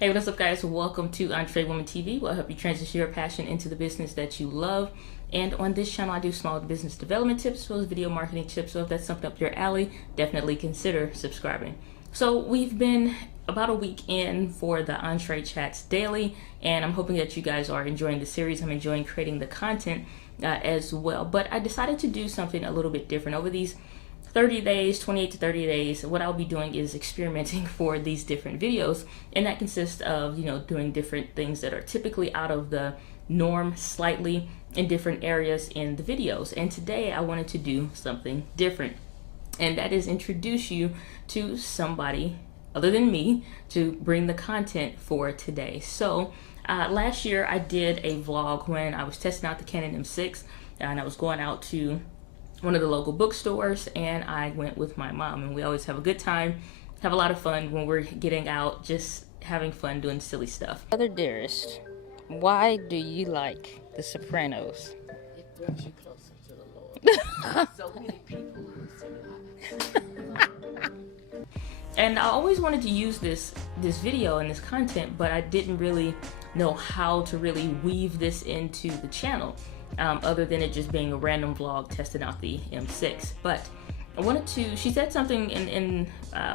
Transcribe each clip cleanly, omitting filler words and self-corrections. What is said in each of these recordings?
Hey, what's up, guys? Welcome to EntreWoman TV, where I help you transition your passion into the business that you love. And on this channel, I do small business development tips as well as video marketing tips. So if that's something up your alley, definitely consider subscribing. So we've been about a week in for the EntreChats daily, and I'm hoping that you guys are enjoying the series. I'm enjoying creating the content as well. But I decided to do something a little bit different over these 30 days, 28 to 30 days. What I'll be doing is experimenting for these different videos, and that consists of, doing different things that are typically out of the norm slightly in different areas in the videos. And today I wanted to do something different, and that is introduce you to somebody other than me to bring the content for today. So last year I did a vlog when I was testing out the Canon M6, and I was going out to one of the local bookstores, and I went with my mom, and we always have a good time, have a lot of fun when we're getting out, just having fun doing silly stuff. Mother dearest, why do you like The Sopranos? It brings you closer to the Lord. So many people And I always wanted to use this video and this content, but I didn't really know how to really weave this into the channel. Other than it just being a random vlog testing out the M6. But I wanted to, she said something in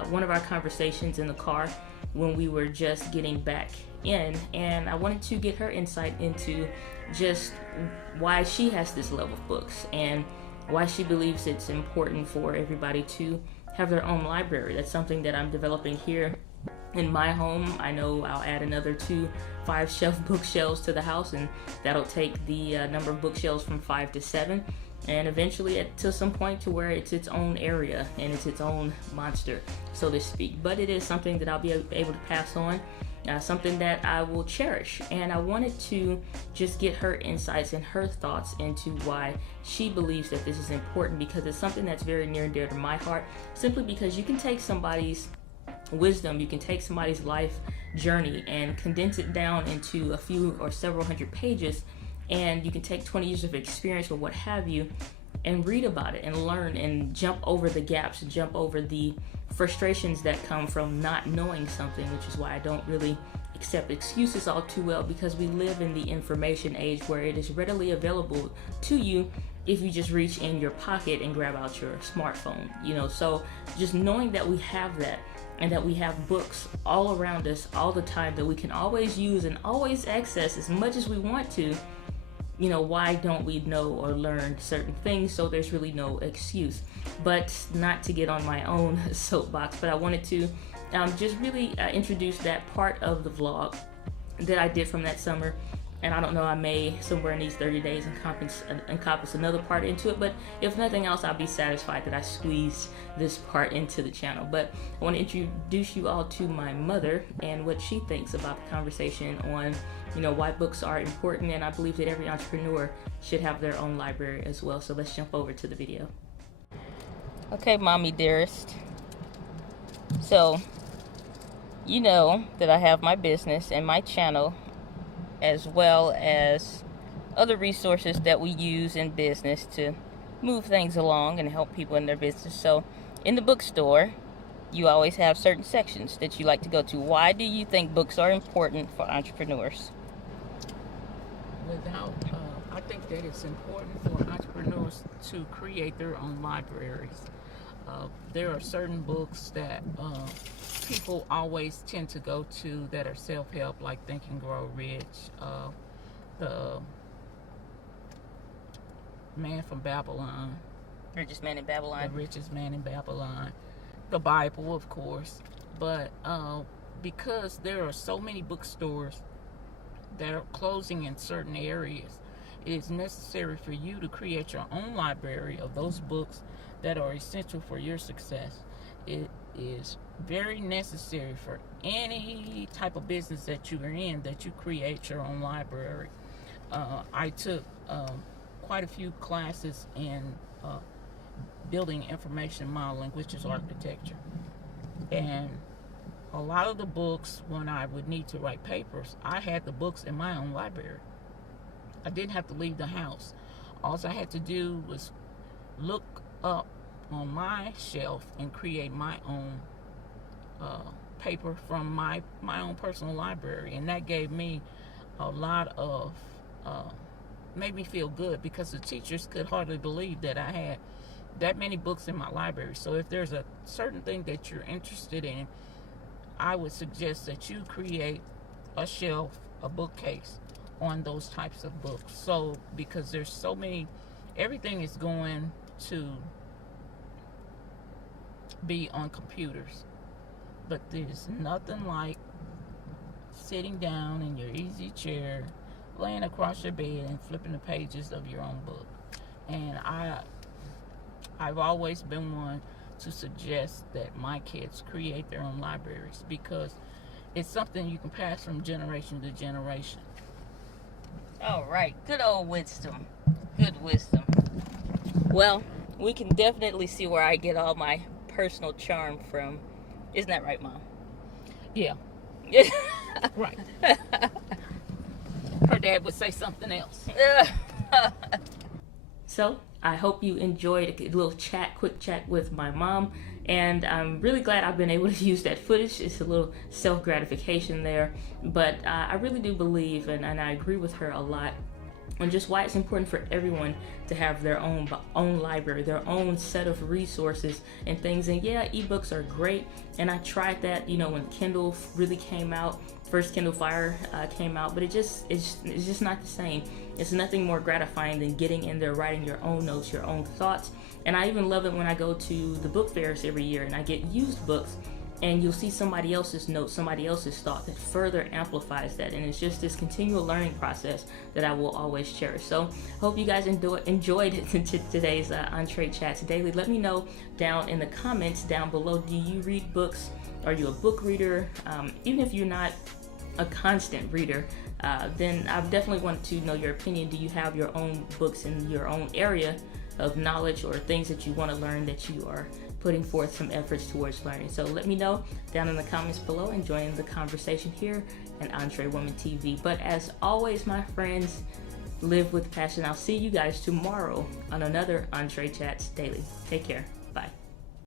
one of our conversations in the car when we were just getting back in, and I wanted to get her insight into just why she has this love of books and why she believes it's important for everybody to have their own library. That's something that I'm developing here in my home. I know I'll add another 2 5-shelf bookshelves to the house, and that'll take the number of bookshelves from 5 to 7, and eventually to some point to where it's its own area and it's its own monster, so to speak. But it is something that I'll be able to pass on, something that I will cherish. And I wanted to just get her insights and her thoughts into why she believes that this is important, because it's something that's very near and dear to my heart, simply because you can take somebody's wisdom, you can take somebody's life journey and condense it down into a few or several hundred pages, and you can take 20 years of experience or what have you and read about it and learn and jump over the gaps and jump over the frustrations that come from not knowing something, which is why I don't really accept excuses all too well, because we live in the information age where it is readily available to you if you just reach in your pocket and grab out your smartphone, so just knowing that we have that, and that we have books all around us all the time that we can always use and always access as much as we want to, why don't we know or learn certain things? So there's really no excuse. But not to get on my own soapbox, but I wanted to just really introduce that part of the vlog that I did from that summer. And I don't know, I may somewhere in these 30 days encompass another part into it, but if nothing else, I'll be satisfied that I squeezed this part into the channel. But I want to introduce you all to my mother and what she thinks about the conversation on, why books are important. And I believe that every entrepreneur should have their own library as well. So let's jump over to the video. Okay, mommy dearest. So, you know that I have my business and my channel, as well as other resources that we use in business to move things along and help people in their business. So in the bookstore, you always have certain sections that you like to go to. Why do you think books are important for entrepreneurs? I think that it's important for entrepreneurs to create their own libraries. There are certain books that people always tend to go to that are self-help, like Think and Grow Rich, the Man from Babylon, Richest Man in Babylon. The Richest Man in Babylon, the Bible, of course. But because there are so many bookstores that are closing in certain areas, it is necessary for you to create your own library of those books that are essential for your success. It is very necessary for any type of business that you are in that you create your own library. I took quite a few classes in building information modeling, which is architecture. And a lot of the books, when I would need to write papers, I had the books in my own library. I didn't have to leave the house. All I had to do was look up on my shelf and create my own paper from my own personal library, and that gave me a lot of made me feel good, because the teachers could hardly believe that I had that many books in my library. So if there's a certain thing that you're interested in, I would suggest that you create a shelf, a bookcase on those types of books. So because there's so many, everything is going to be on computers, but there's nothing like sitting down in your easy chair, laying across your bed, and flipping the pages of your own book. And I've always been one to suggest that my kids create their own libraries, because it's something you can pass from generation to generation. All right, good old wisdom. Good wisdom. Well, we can definitely see where I get all my personal charm from. Isn't that right, Mom? Yeah. Right. Her dad would say something else. So, I hope you enjoyed a little quick chat with my mom, and I'm really glad I've been able to use that footage. It's a little self-gratification there, but I really do believe, and I agree with her a lot, and just why it's important for everyone to have their own library, their own set of resources and things. And yeah, ebooks are great, and I tried that, when Kindle really came out, first Kindle Fire came out, but it's just not the same. It's nothing more gratifying than getting in there, writing your own notes, your own thoughts. And I even love it when I go to the book fairs every year and I get used books, and you'll see somebody else's notes, somebody else's thought that further amplifies that. And it's just this continual learning process that I will always cherish. So hope you guys enjoyed today's EntreChats Daily. Let me know down in the comments down below, do you read books? Are you a book reader? Even if you're not a constant reader, then I definitely want to know your opinion. Do you have your own books in your own area of knowledge, or things that you want to learn that you are putting forth some efforts towards learning? So let me know down in the comments below and join the conversation here at Entre Woman TV. But as always, my friends, live with passion. I'll see you guys tomorrow on another EntreChats Daily. Take care.